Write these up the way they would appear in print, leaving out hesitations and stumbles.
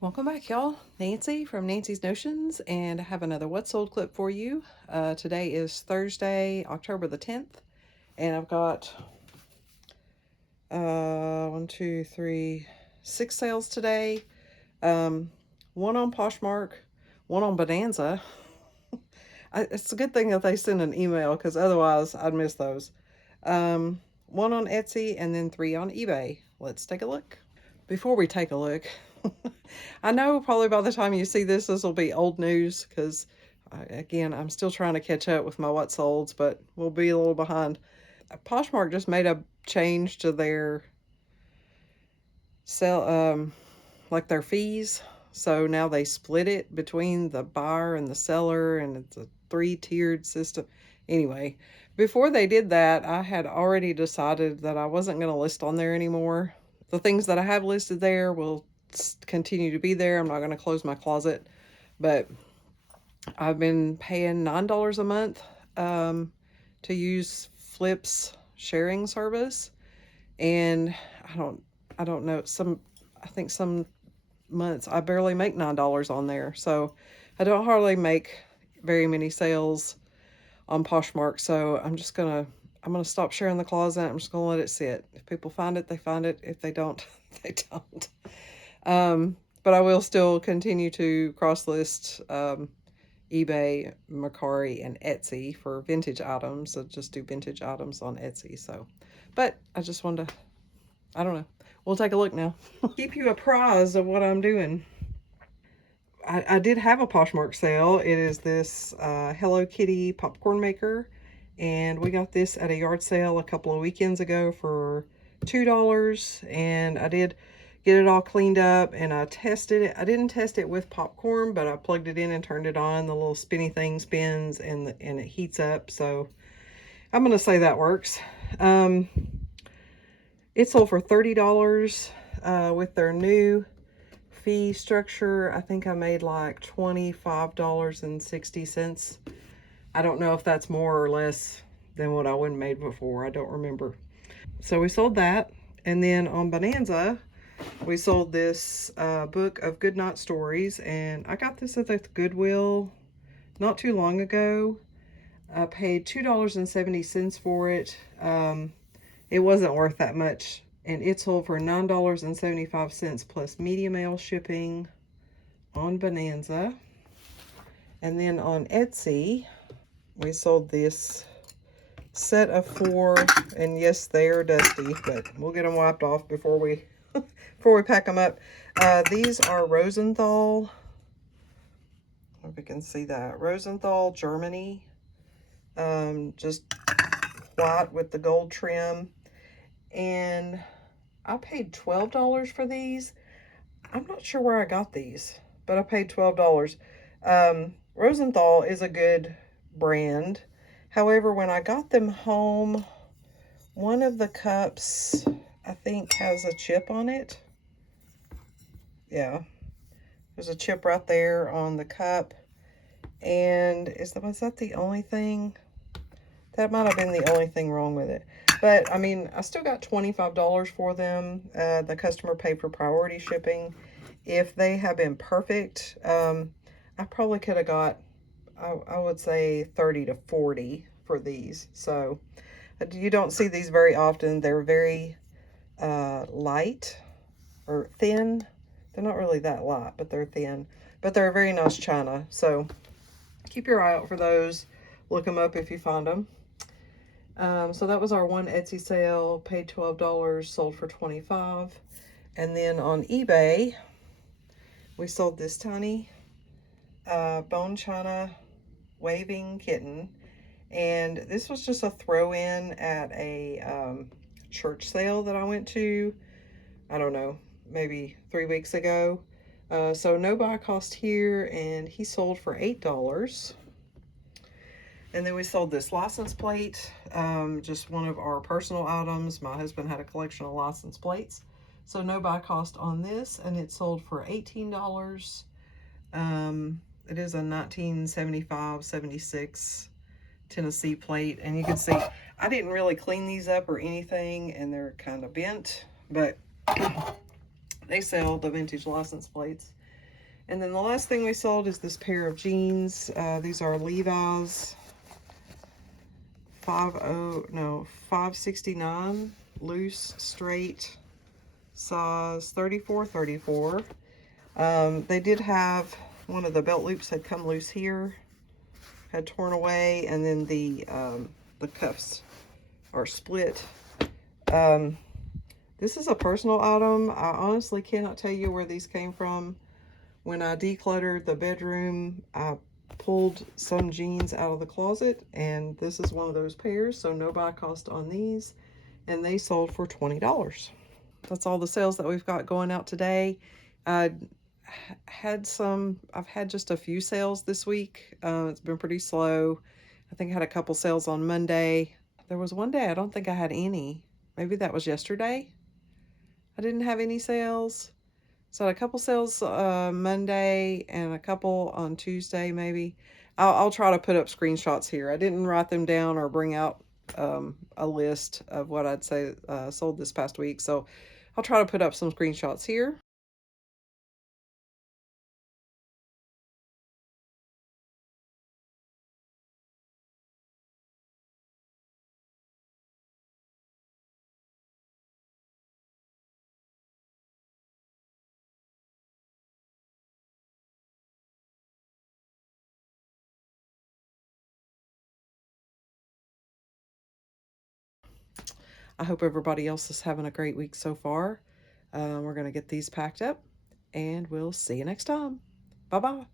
Welcome back, y'all. Nancy from Nancy's Notions, and I have another What Sold clip for you. Today is Thursday, October the 10th, and I've got one, two, three, six sales today. One on Poshmark, one on Bonanza. It's a good thing that they send an email because otherwise I'd miss those. One on Etsy, and then three on eBay. Let's take a look. Before we take a look, I know probably by the time you see this will be old news because, again, I'm still trying to catch up with my what solds, but we'll be a little behind. Poshmark just made a change to their sell, like their fees. So now they split it between the buyer and the seller, and it's a three-tiered system. Anyway, before they did that, I had already decided that I wasn't going to list on there anymore. The things that I have listed there will continue to be there. I'm not going to close my closet, but I've been paying $9 a month to use Flip's sharing service, and I don't know, I think some months I barely make $9 on there, so I don't hardly make very many sales on Poshmark. So I'm gonna stop sharing the closet. I'm just gonna let it sit. If people find it, they find it. If they don't, they don't. But I will still continue to cross list eBay, Mercari, and Etsy for vintage items. So just do vintage items on Etsy. So, but I just wanted to, I don't know. We'll take a look now. Keep you apprised of what I'm doing. I did have a Poshmark sale. It is this Hello Kitty popcorn maker, and we got this at a yard sale a couple of weekends ago for $2, and I did get it all cleaned up, and I tested it. I didn't test it with popcorn, but I plugged it in and turned it on. The little spinny thing spins, and it heats up, so I'm gonna say that works. It sold for $30 with their new fee structure. I think I made like $25.60. I don't know if that's more or less than what I would have made before. I don't remember. So we sold that. And then on Bonanza, we sold this book of good night stories. And I got this at the Goodwill not too long ago. I paid $2.70 for it. It wasn't worth that much. And it sold for $9.75 plus media mail shipping on Bonanza. And then on Etsy, we sold this set of 4, and yes, they are dusty, but we'll get them wiped off before we before we pack them up. These are Rosenthal. I hope you can see that. Rosenthal, Germany. Just white with the gold trim. And I paid $12 for these. I'm not sure where I got these, but I paid $12. Rosenthal is a good brand. However, when I got them home, one of the cups, I think, has a chip on it. Yeah, there's a chip right there on the cup. And was that the only thing? That might have been the only thing wrong with it. But, I mean, I still got $25 for them. The customer paid for priority shipping. If they had been perfect, I probably could have got, I would say, 30 to 40 for these. So, you don't see these very often. They're very light or thin. They're not really that light, but they're thin. But they're a very nice china. So, keep your eye out for those. Look them up if you find them. So that was our one Etsy sale, paid $12, sold for $25. And then on eBay, we sold this tiny bone china waving kitten. And this was just a throw-in at a church sale that I went to, I don't know, maybe 3 weeks ago. So no buy cost here, and he sold for $8. And then we sold this license plate, just one of our personal items. My husband had a collection of license plates. So no buy cost on this, and it sold for $18. It is a 1975-76 Tennessee plate. And you can see, I didn't really clean these up or anything, and they're kind of bent. But they sell the vintage license plates. And then the last thing we sold is this pair of jeans. These are Levi's 569 loose straight size 34. They did have one of the belt loops had come loose here, had torn away, and then the cuffs are split. This is a personal item. I honestly cannot tell you where these came from. When I decluttered the bedroom, I pulled some jeans out of the closet, and this is one of those pairs, so no buy cost on these, and they sold for $20. That's all the sales that we've got going out today. I've had just a few sales this week. It's been pretty slow. I think I had a couple sales on Monday. There was one day I don't think I had any. Maybe that was yesterday. I didn't have any sales. So a couple sales Monday and a couple on Tuesday maybe. I'll try to put up screenshots here. I didn't write them down or bring out a list of what I'd say sold this past week. So I'll try to put up some screenshots here. I hope everybody else is having a great week so far. We're going to get these packed up, and we'll see you next time. Bye-bye.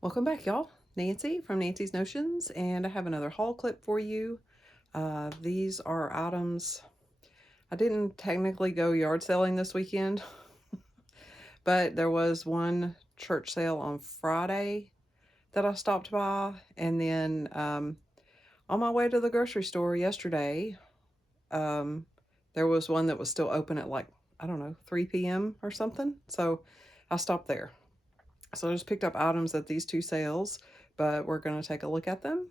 Welcome back, y'all. Nancy from Nancy's Notions, and I have another haul clip for you. These are items. I didn't technically go yard selling this weekend, but there was one church sale on Friday that I stopped by, and then on my way to the grocery store yesterday, there was one that was still open at like, I don't know, 3 p.m. or something. So I stopped there. So I just picked up items at these 2 sales, but we're going to take a look at them.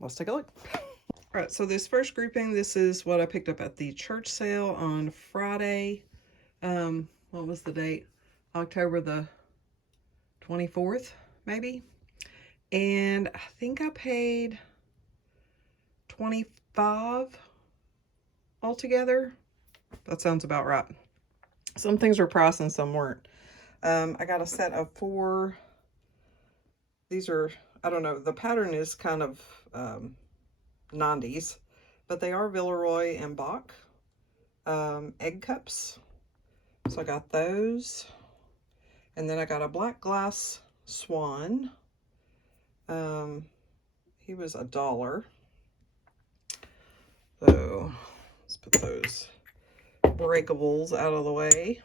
Let's take a look. All right, so this first grouping, this is what I picked up at the church sale on Friday. What was the date? October the 24th, maybe. And I think I paid $25 altogether. That sounds about right. Some things were priced and some weren't. I got a set of 4. These are, I don't know, the pattern is kind of 90s, but they are Villeroy and Bach egg cups. So I got those. And then I got a black glass swan. He was $1. So let's put those breakables out of the way.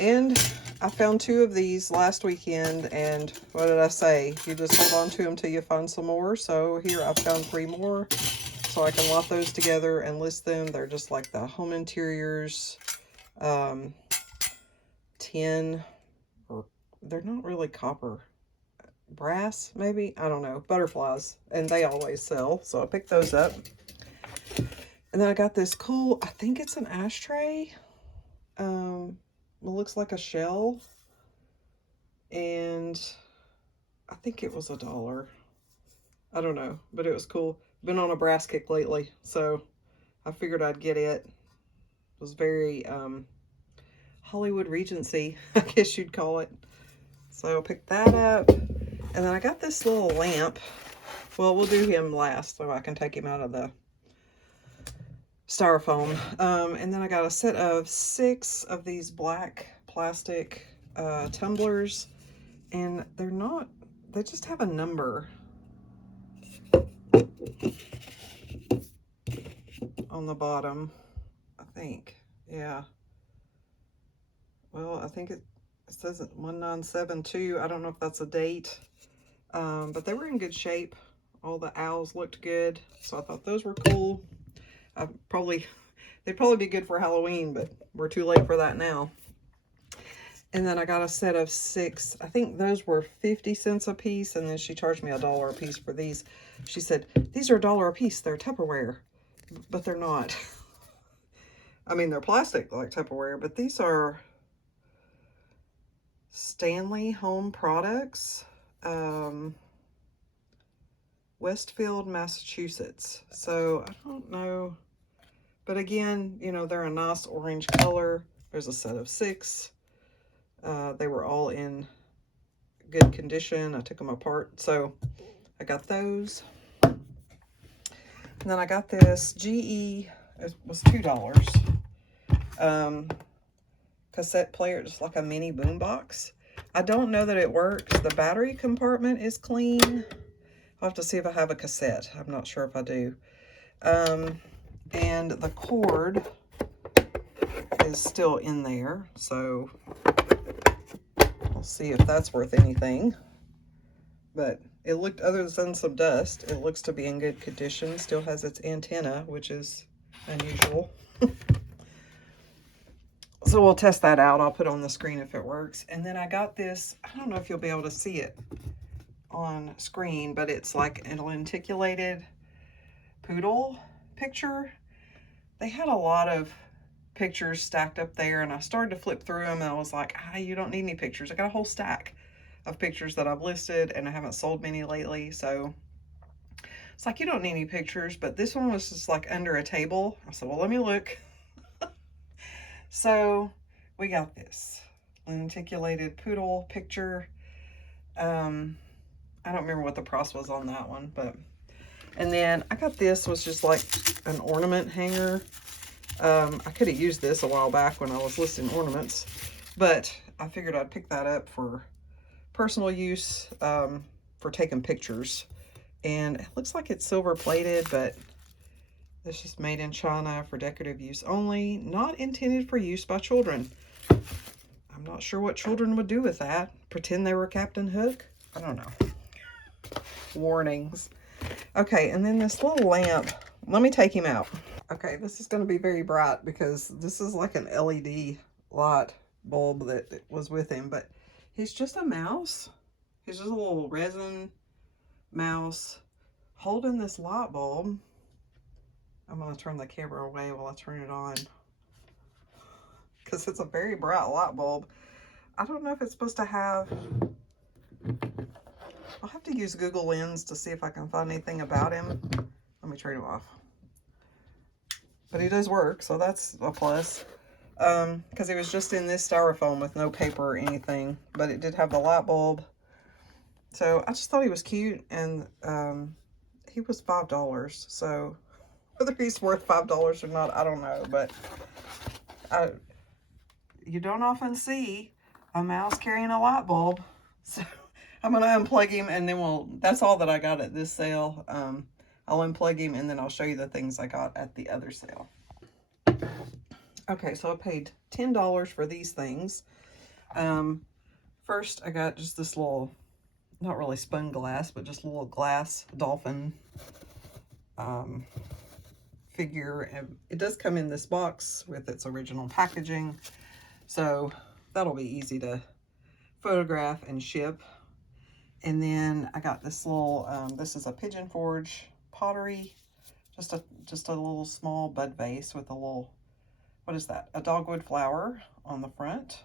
And I found 2 of these last weekend, and what did I say? You just hold on to them till you find some more. So here I found 3 more, so I can lot those together and list them. They're just like the home interiors, tin, or they're not really copper, brass maybe, I don't know, butterflies, and they always sell, so I picked those up. And then I got this cool, I think it's an ashtray. It looks like a shell, and I think it was $1. I don't know, but it was cool. Been on a brass kick lately, so I figured I'd get it. It was very Hollywood Regency, I guess you'd call it. So I picked that up. And then I got this little lamp. Well, we'll do him last so I can take him out of the styrofoam. And then I got a set of 6 of these black plastic tumblers. And they're not, they just have a number on the bottom, I think. Yeah. Well, I think it says 1972. I don't know if that's a date. But they were in good shape. All the owls looked good, so I thought those were cool. They'd probably be good for Halloween, but we're too late for that now. And then I got a set of 6. I think those were 50 cents a piece, and then she charged me $1 a piece for these. She said, these are $1 a piece. They're Tupperware, but they're not. I mean, they're plastic like Tupperware, but these are Stanley Home Products. Westfield, Massachusetts. So I don't know, but again, you know, they're a nice orange color. There's a set of 6. They were all in good condition. I took them apart, so I got those. And then I got this GE, it was $2. Cassette player, just like a mini boombox. I don't know that it works. The battery compartment is clean. I'll have to see if I have a cassette. I'm not sure if I do. And the cord is still in there, so we'll see if that's worth anything. But it looked, other than some dust, it looks to be in good condition. Still has its antenna, which is unusual. So we'll test that out. I'll put on the screen if it works. And then I got this, I don't know if you'll be able to see it on screen, but it's like an lenticulated poodle picture. They had a lot of pictures stacked up there, and I started to flip through them, and I was like, you don't need any pictures. I got a whole stack of pictures that I've listed, and I haven't sold many lately, so it's like, you don't need any pictures. But this one was just like under a table. I said, well, let me look. So we got this lenticulated poodle picture. I don't remember what the price was on that one, but, and then I got this, was just like an ornament hanger. I could have used this a while back when I was listing ornaments, but I figured I'd pick that up for personal use, for taking pictures. And it looks like it's silver plated, but it's just made in China for decorative use only, not intended for use by children. I'm not sure what children would do with that. Pretend they were Captain Hook? I don't know. Warnings. Okay, and then this little lamp. Let me take him out. Okay, this is going to be very bright because this is like an LED light. bulb that was with him, but he's just a mouse. He's just a little resin mouse holding this light bulb. I'm going to turn the camera away while I turn it on because it's a very bright light bulb. I don't know if it's supposed to have... I'll have to use Google Lens to see if I can find anything about him. Let me turn him off. But he does work, so that's a plus. Because he was just in this styrofoam with no paper or anything, but it did have the light bulb. So I just thought he was cute, and he was $5. So whether he's worth $5 or not, I don't know. But you don't often see a mouse carrying a light bulb. So I'm going to unplug him, and then that's all that I got at this sale. I'll unplug him, and then I'll show you the things I got at the other sale. Okay, so I paid $10 for these things. First, I got just this little, not really spun glass, but just a little glass dolphin figure. And it does come in this box with its original packaging, so that'll be easy to photograph and ship. And then I got this little, this is a Pigeon Forge pottery, just a little small bud vase with a little, what is that? A dogwood flower on the front.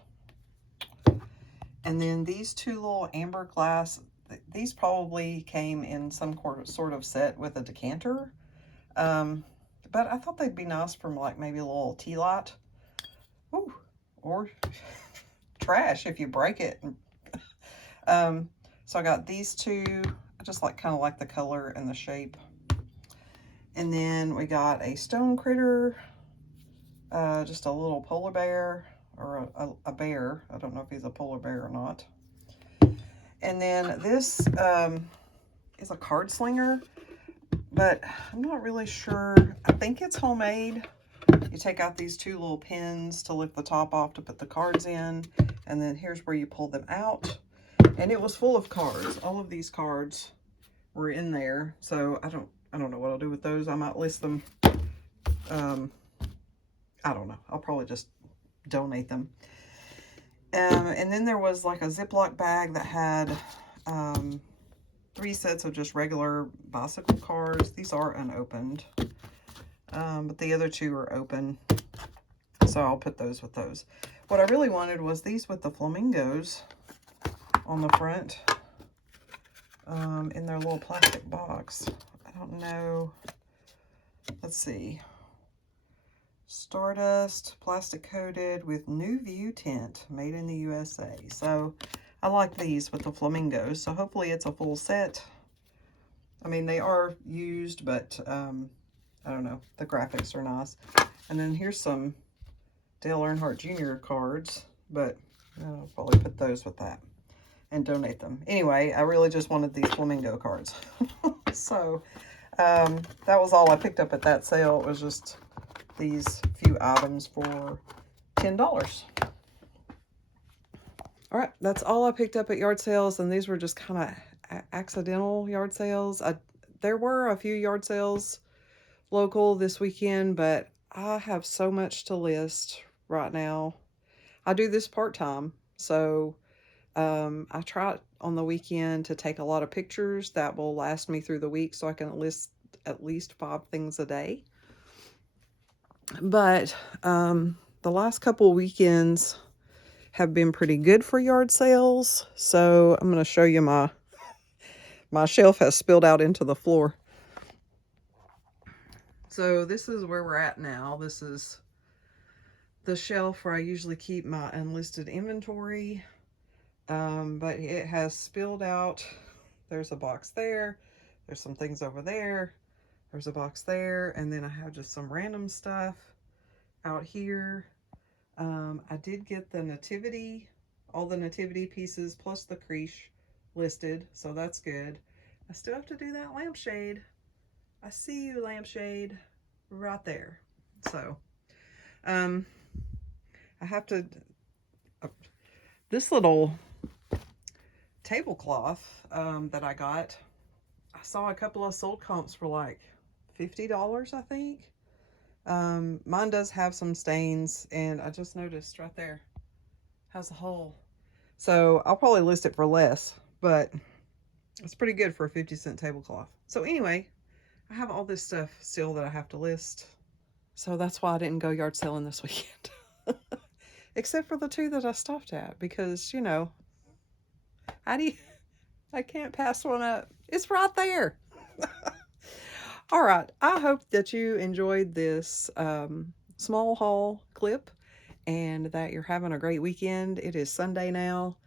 And then these two little amber glass, these probably came in some sort of set with a decanter. But I thought they'd be nice from like maybe a little tea light. Ooh, or trash if you break it. So I got these two. I just kind of like the color and the shape. And then we got a stone critter, just a little polar bear, or a bear. I don't know if he's a polar bear or not. And then this is a card slinger, but I'm not really sure. I think it's homemade. You take out these two little pins to lift the top off to put the cards in, and then here's where you pull them out. And it was full of cards. All of these cards were in there, so I don't know what I'll do with those. I might list them. I don't know. I'll probably just donate them. And then there was like a Ziploc bag that had 3 sets of just regular bicycle cards. These are unopened, but the other 2 are open, so I'll put those with those. What I really wanted was these with the flamingos on the front, in their little plastic box. I don't know. Let's see. Stardust, plastic coated with New View tint, made in the USA. So I like these with the flamingos. So hopefully it's a full set. I mean, they are used, but I don't know. The graphics are nice. And then here's some Dale Earnhardt Jr. cards, but I'll probably put those with that and donate them. Anyway, I really just wanted these flamingo cards. So that was all I picked up at that sale. It was just these few items for $10. All right, that's all I picked up at yard sales, and these were just kind of accidental yard sales. There were a few yard sales local this weekend, but I have so much to list right now. I do this part-time, so I try on the weekend to take a lot of pictures that will last me through the week, so I can list at least 5 things a day. But the last couple weekends have been pretty good for yard sales. So I'm going to show you my shelf has spilled out into the floor. So this is where we're at now. This is the shelf where I usually keep my unlisted inventory. But it has spilled out. There's a box there. There's some things over there. There's a box there. And then I have just some random stuff out here. I did get the nativity, all the nativity pieces plus the creche listed, so that's good. I still have to do that lampshade. I see you, lampshade, right there. So I have to, this little tablecloth that I got, I saw a couple of sold comps for like $50, I think. Mine does have some stains, and I just noticed right there, Has a hole. So I'll probably list it for less, but it's pretty good for a 50-cent tablecloth. So anyway, I have all this stuff still that I have to list. So that's why I didn't go yard selling this weekend. Except for the two that I stopped at, because, you know, how do you, I can't pass one up. It's right there. All right. I hope that you enjoyed this small haul clip and that you're having a great weekend. It is Sunday now,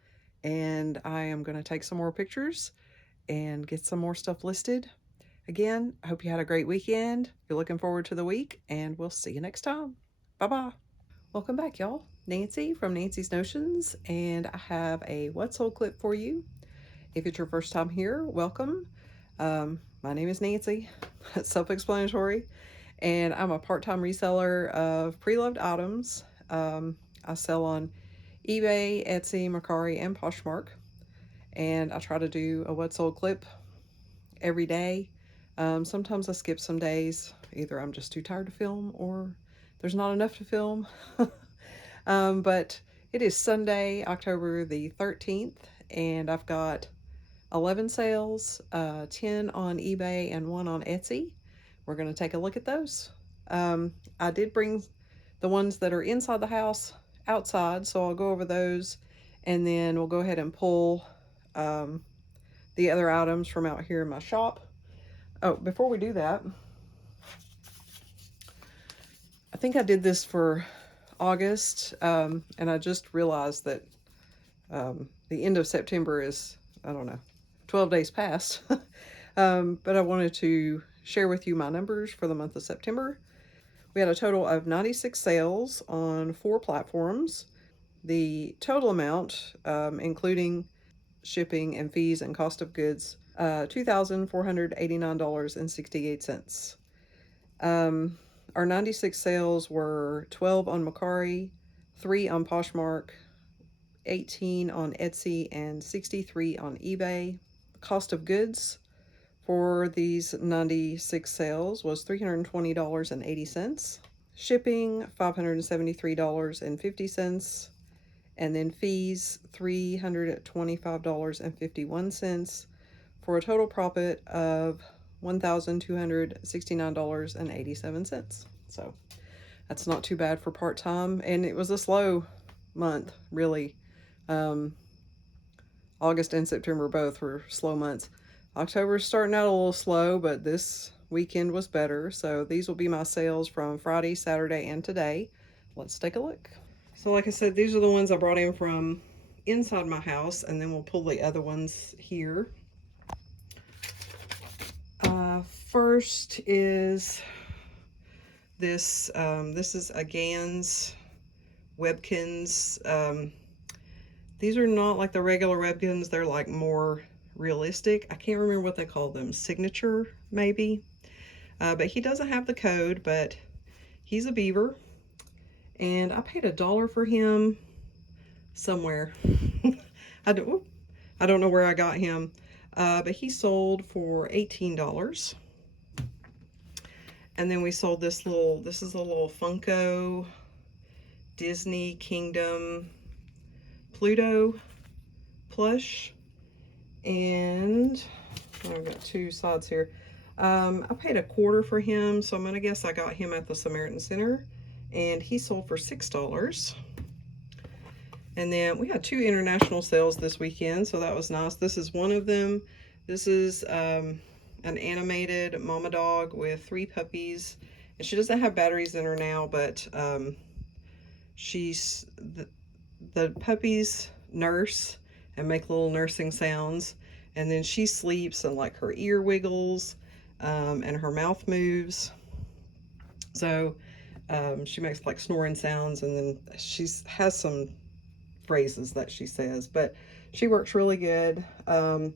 and I am going to take some more pictures and get some more stuff listed. Again, I hope you had a great weekend. You're looking forward to the week, and we'll see you next time. Bye-bye. Welcome back, y'all. Nancy from Nancy's Notions, and I have a What's Sold clip for you. If it's your first time here, welcome. My name is Nancy. That's self-explanatory. And I'm a part-time reseller of pre-loved items. I sell on eBay, Etsy, Mercari, and Poshmark. And I try to do a What's Sold clip every day. Sometimes I skip some days. Either I'm just too tired to film or there's not enough to film. But it is Sunday, October the 13th, and I've got 11 sales, 10 on eBay and 1 on Etsy. We're going to take a look at those. I did bring the ones that are inside the house outside, so I'll go over those, and then we'll go ahead and pull the other items from out here in my shop. Oh, before we do that, I think I did this for August, and I just realized that the end of September is, I don't know, 12 days past. But I wanted to share with you my numbers for the month of September. We had a total of 96 sales on 4 platforms. The total amount, including shipping and fees and cost of goods, $2,489.68. Our 96 sales were 12 on Mercari, 3 on Poshmark, 18 on Etsy, and 63 on eBay. Cost of goods for these 96 sales was $320.80. Shipping, $573.50. And then fees, $325.51, for a total profit of $1,269.87. So that's not too bad for part-time. And it was a slow month, really. August and September both were slow months. October's starting out a little slow, but this weekend was better. So these will be my sales from Friday, Saturday, and today. Let's take a look. So like I said, these are the ones I brought in from inside my house, and then we'll pull the other ones here. First is this. This is a Gans Webkins. These are not like the regular Webkins. They're like more realistic. I can't remember what they call them. Signature, maybe. But he doesn't have the code, but he's a beaver. And I paid $1 for him somewhere. I don't know where I got him. But he sold for $18. And then we sold this is a little Funko Disney Kingdom Pluto plush. And I've got 2 sides here. I paid $1/4 for him, so I'm gonna guess I got him at the Samaritan Center, and he sold for $6. And then we had 2 international sales this weekend, so that was nice. This is one of them. This is an animated mama dog with 3 puppies, and she doesn't have batteries in her now, but she's the puppies nurse and make little nursing sounds, and then she sleeps and like her ear wiggles, and her mouth moves. So she makes like snoring sounds, and then she has some phrases that she says, but she works really good. I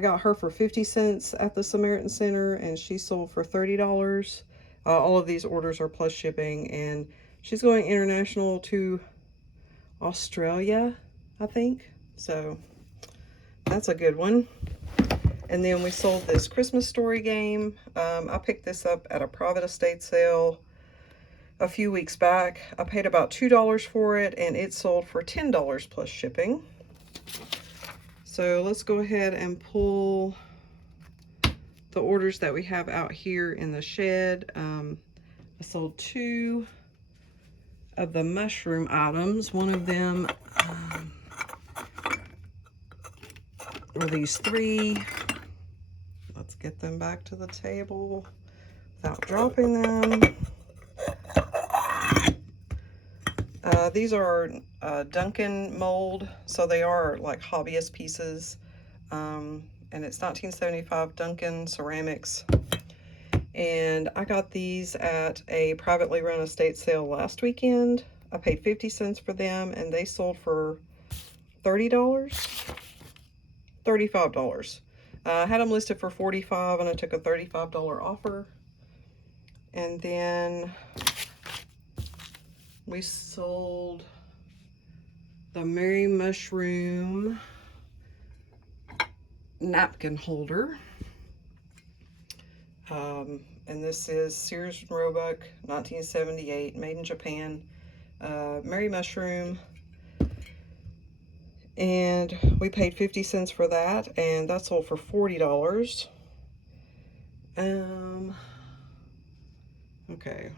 got her for 50 cents at the Samaritan Center, and she sold for $30. All of these orders are plus shipping, and she's going international to Australia, I think. So that's a good one. And then we sold this Christmas Story game. I picked this up at a private estate sale a few weeks back. I paid about $2 for it, and it sold for $10 plus shipping. So let's go ahead and pull the orders that we have out here in the shed. I sold 2 of the mushroom items. One of them were these 3. Let's get them back to the table without dropping them. These are Duncan mold, so they are like hobbyist pieces. And it's 1975 Duncan ceramics. And I got these at a privately run estate sale last weekend. I paid 50 cents for them, and they sold for $30, $35. I had them listed for $45, and I took a $35 offer. And then we sold the Merry Mushroom napkin holder. And this is Sears & Roebuck, 1978, made in Japan. Merry Mushroom. And we paid 50 cents for that, and that sold for $40. Okay.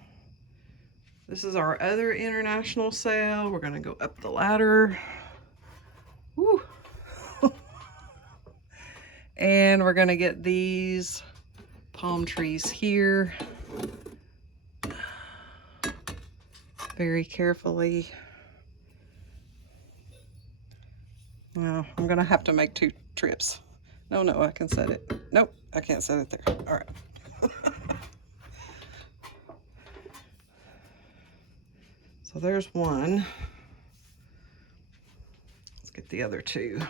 This is our other international sale. We're gonna go up the ladder. Woo. And we're gonna get these palm trees here. Very carefully. Now, I'm gonna have to make 2 trips. No, I can set it. Nope, I can't set it there. All right. So there's one. Let's get the other 2.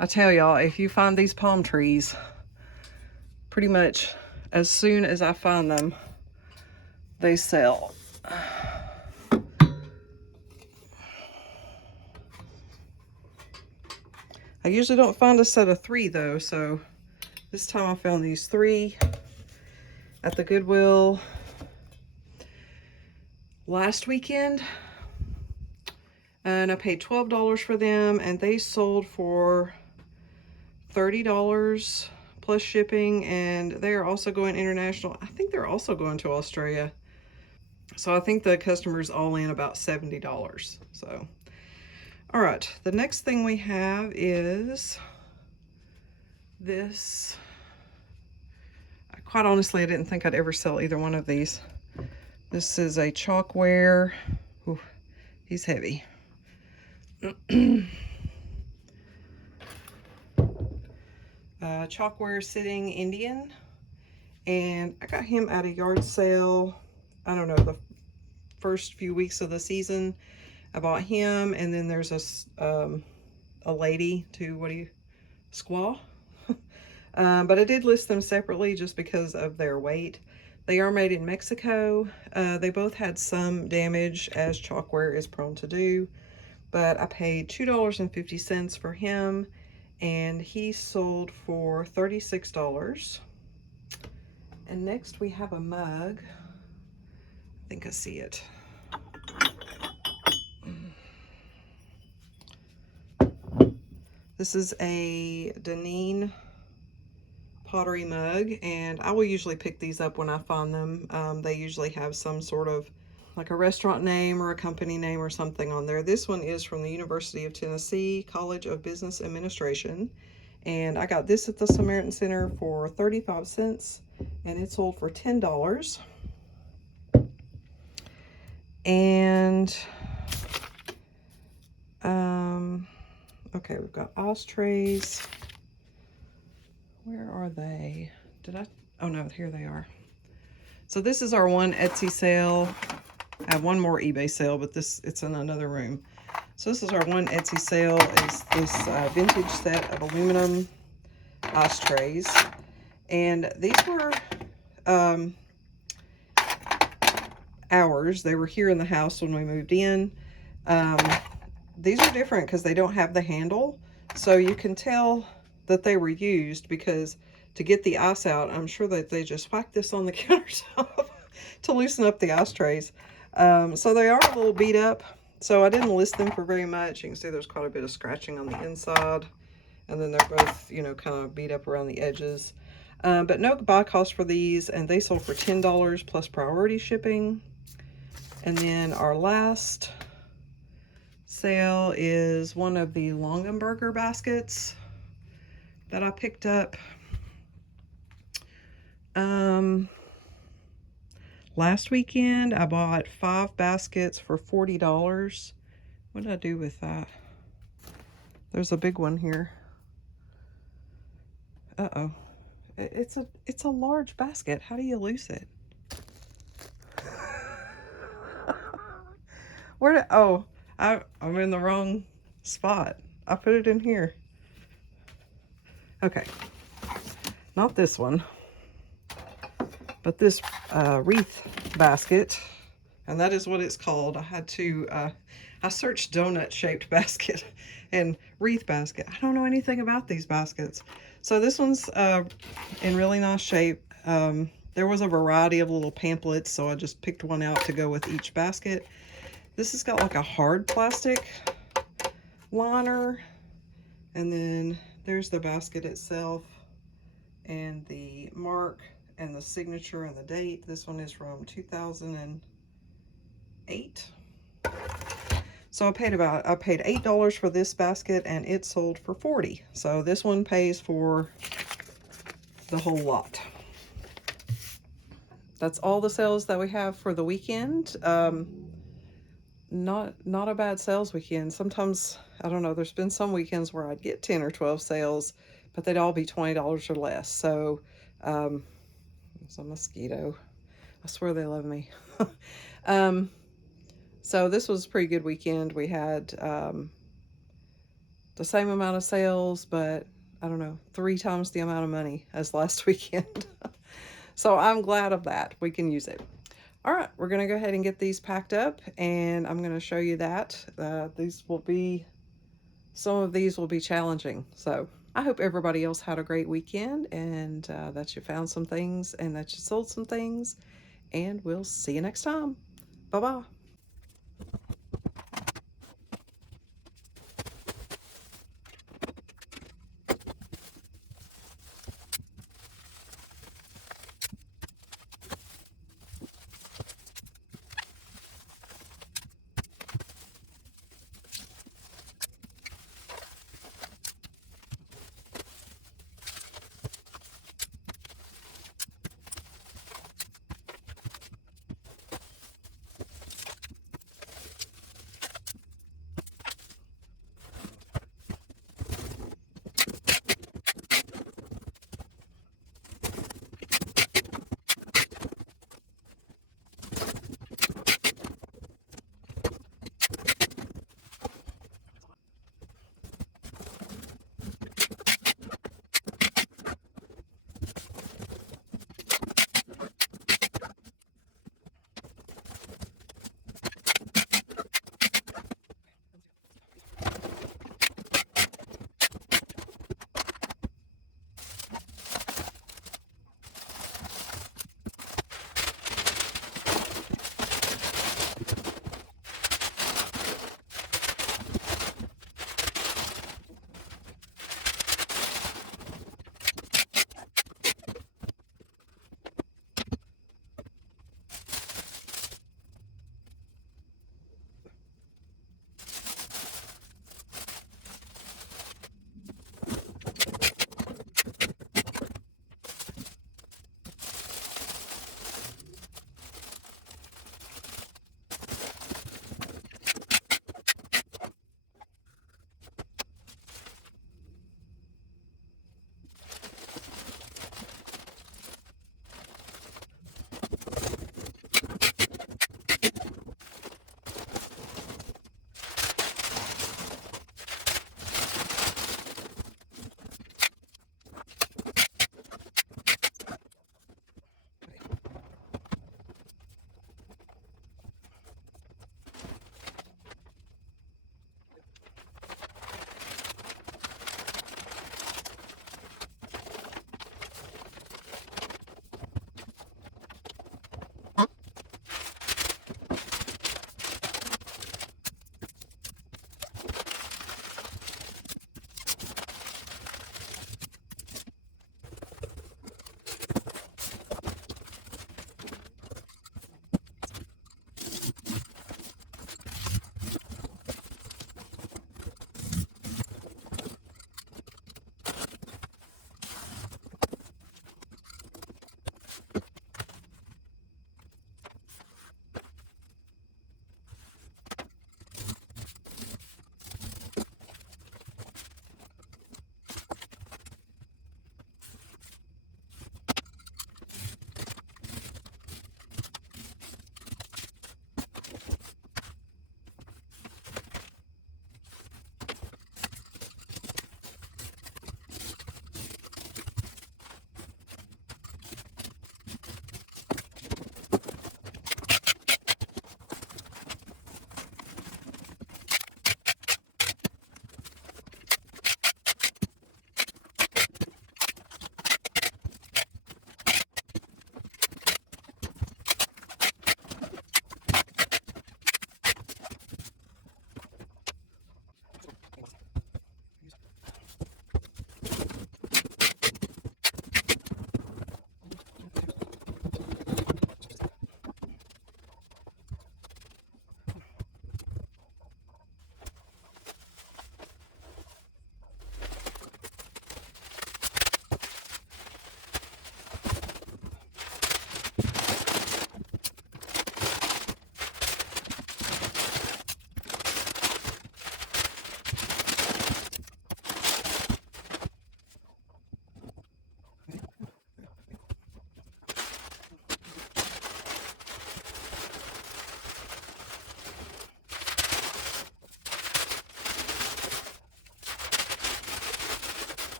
I tell y'all, if you find these palm trees, pretty much as soon as I find them, they sell. I usually don't find a set of 3 though, so this time I found these 3 at the Goodwill last weekend, and I paid $12 for them, and they sold for $30 plus shipping, and they are also going international. I think they're also going to Australia. So I think the customer's all in about $70. So, all right, the next thing we have is this. Quite honestly, I didn't think I'd ever sell either one of these. This is a chalkware. Ooh, he's heavy. Chalkware sitting Indian, and I got him at a yard sale. I don't know, the first few weeks of the season. I bought him, and then there's a lady to squaw. But I did list them separately just because of their weight. They are made in Mexico. They both had some damage, as chalkware is prone to do, but I paid $2.50 for him, and he sold for $36. And next we have a mug. I think I see it. This is a Deneen pottery mug, and I will usually pick these up when I find them. They usually have some sort of like a restaurant name or a company name or something on there. This one is from the University of Tennessee College of Business Administration, and I got this at the Samaritan Center for 35 cents, and it sold for $10. And okay, we've got ashtrays. Where are they? Oh no, here they are. So this is our one Etsy sale. I have one more eBay sale, but it's in another room. So this is our one Etsy sale, is this vintage set of aluminum ashtrays. And these were ours. They were here in the house when we moved in. These are different because they don't have the handle. So you can tell that they were used, because to get the ice out, I'm sure that they just whacked this on the countertop to loosen up the ashtrays. So they are a little beat up. So I didn't list them for very much. You can see there's quite a bit of scratching on the inside. And then they're both, you know, kind of beat up around the edges. But no buy cost for these, and they sold for $10 plus priority shipping. And then our last sale is one of the Longenberger baskets that I picked up. Last weekend I bought 5 baskets for $40. What did I do with that? There's a big one here. Uh-oh. It's a large basket. How do you lose it? Where did, oh, I'm in the wrong spot. I put it in here. Okay. Not this one, but this wreath basket. And that is what it's called. I had to, I searched donut shaped basket and wreath basket. I don't know anything about these baskets. So this one's in really nice shape. There was a variety of little pamphlets, so I just picked one out to go with each basket. This has got like a hard plastic liner, and then there's the basket itself and the mark and the signature and the date. This one is from 2008. So I paid $8 for this basket, and it sold for $40. So this one pays for the whole lot. That's all the sales that we have for the weekend. Not a bad sales weekend. Sometimes, I don't know, there's been some weekends where I'd get 10 or 12 sales, but they'd all be $20 or less. So it's a mosquito. I swear they love me. So this was a pretty good weekend. We had the same amount of sales, but I don't know, 3 times the amount of money as last weekend. So I'm glad of that. We can use it. All right, we're going to go ahead and get these packed up, and I'm going to show you that. Some of these will be challenging. So I hope everybody else had a great weekend, and that you found some things and that you sold some things, and we'll see you next time. Bye-bye.